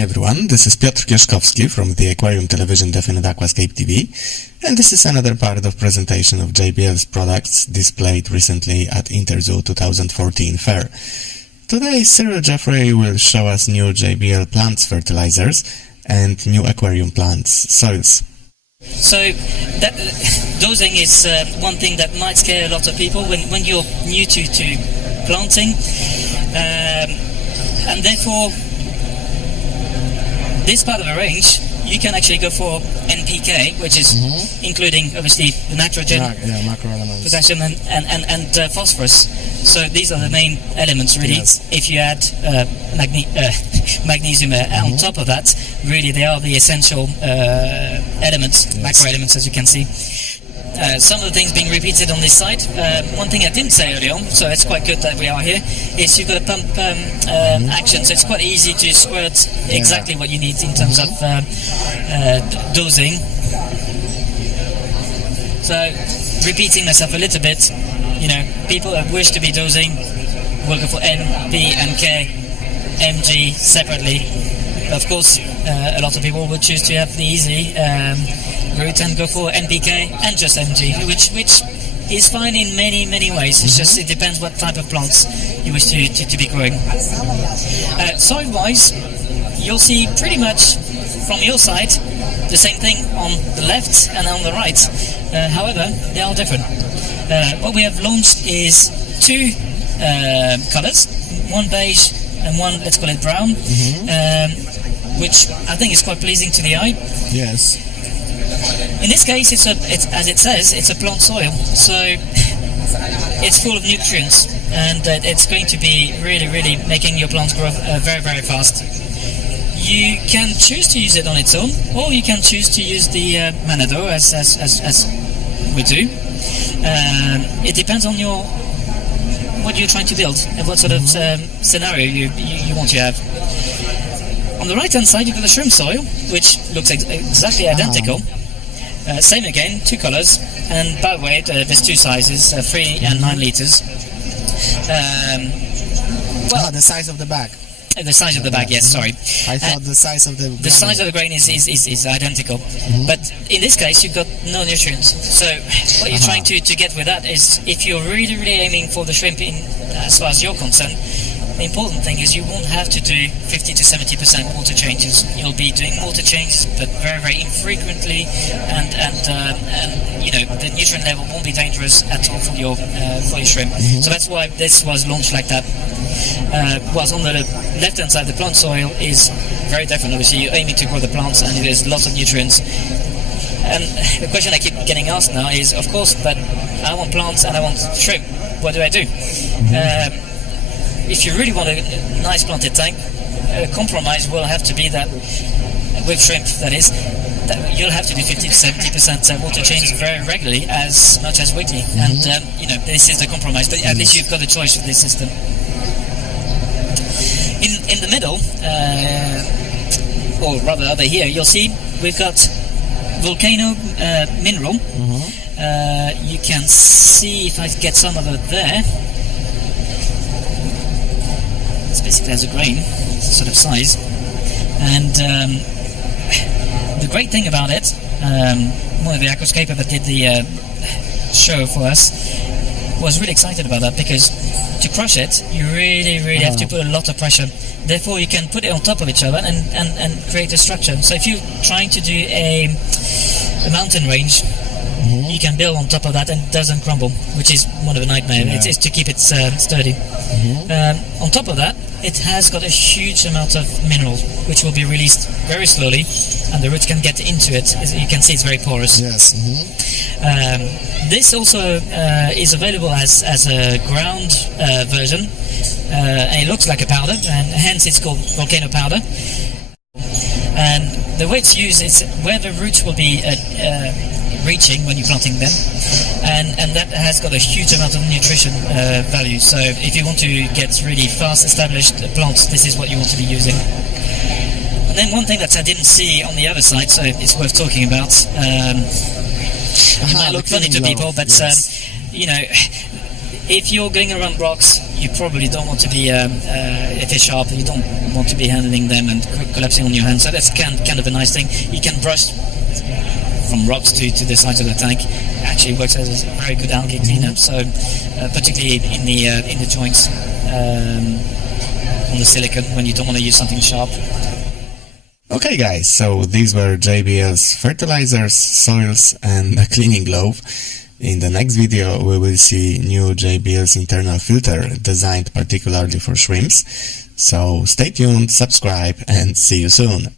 everyone, this is Piotr Kieszkowski from the Aquarium Television Definite Aquascape TV, and this is another part of presentation of JBL's products displayed recently at InterZoo 2014 fair. Today Cyril Jeffrey will show us new JBL plants fertilizers and new aquarium plants soils. So that dosing is one thing that might scare a lot of people when you're new to planting, and therefore this part of the range you can actually go for NPK, which is including obviously the nitrogen, macro elements, potassium and phosphorus. So these are the main elements really. Yes. If you add magnesium on top of that, really they are the essential elements, macro elements, as you can see. Some of the things being repeated on this side. One thing I didn't say earlier on, so it's quite good that we are here, is you've got a pump action, so it's quite easy to squirt exactly what you need in terms of dosing. So, repeating myself a little bit, people that wish to be dosing will go for N, P and K, Mg separately. Of course, a lot of people would choose to have the easy route and go for NPK and just Mg, which is fine in many ways. It's just, it depends what type of plants you wish to be growing. Soil-wise, you'll see pretty much from your side the same thing on the left and on the right. However, they are different. What we have launched is two colors, one beige and one, let's call it brown, which I think is quite pleasing to the eye. Yes. In this case, it's as it says, it's a plant soil, so it's full of nutrients, and it's going to be really making your plants grow very fast. You can choose to use it on its own, or you can choose to use the Manado as we do. It depends on what you're trying to build and what sort of scenario you want to have. On the right hand side you've got the shrimp soil, which looks exactly identical. Same again, two colors, and by the way there's two sizes, 3 and 9 liters. The size of the bag. The size of the bag, yes, sorry. I thought the size of the grain. The size of the grain is identical, but in this case you've got no nutrients. So what you're trying to get with that is, if you're really aiming for the shrimp as far as you're concerned, the important thing is you won't have to do 50 to 70% water changes. You'll be doing water changes, but very infrequently, and the nutrient level won't be dangerous at all for your shrimp. So that's why this was launched like that. Whilst on the left-hand side, the plant soil is very different. Obviously, you're aiming to grow the plants, and there's lots of nutrients. And the question I keep getting asked now is, of course, but I want plants and I want shrimp. What do I do? If you really want a nice planted tank, a compromise will have to be that, with shrimp that is, that you'll have to do 50 to 70% water change very regularly, as much as weekly. And this is the compromise, but at least you've got a choice with this system. In the middle, or rather over here, you'll see we've got volcano mineral. You can see, if I get some of it there, it's basically as a grain, it's a sort of size. And the great thing about it, one of the aquascapers that did the show for us was really excited about that, because to crush it you really have to put a lot of pressure. Therefore you can put it on top of each other and create a structure. So if you're trying to do a mountain range, you can build on top of that and it doesn't crumble, which is one of the nightmares. It's to keep it sturdy. On top of that, it has got a huge amount of mineral, which will be released very slowly, and the roots can get into it. As you can see, it's very porous. Yes. This also is available as a ground version, and it looks like a powder, and hence it's called volcano powder. And the way it's used is where the roots will be reaching when you're planting them, and that has got a huge amount of nutrition value. So if you want to get really fast established plants, this is what you want to be using. And then one thing that I didn't see on the other side, so it's worth talking about, it might look funny to people, but if you're going around rocks, you probably don't want to be, if it's sharp, you don't want to be handling them and collapsing on your hand. So that's kind of a nice thing. You can brush from rocks to the sides of the tank. Actually works as a very good algae cleanup. So particularly in the joints on the silicone when you don't want to use something sharp. Okay guys, so these were JBL's fertilizers, soils and a cleaning glove. In the next video we will see new JBL's internal filter designed particularly for shrimps. So stay tuned, subscribe and see you soon.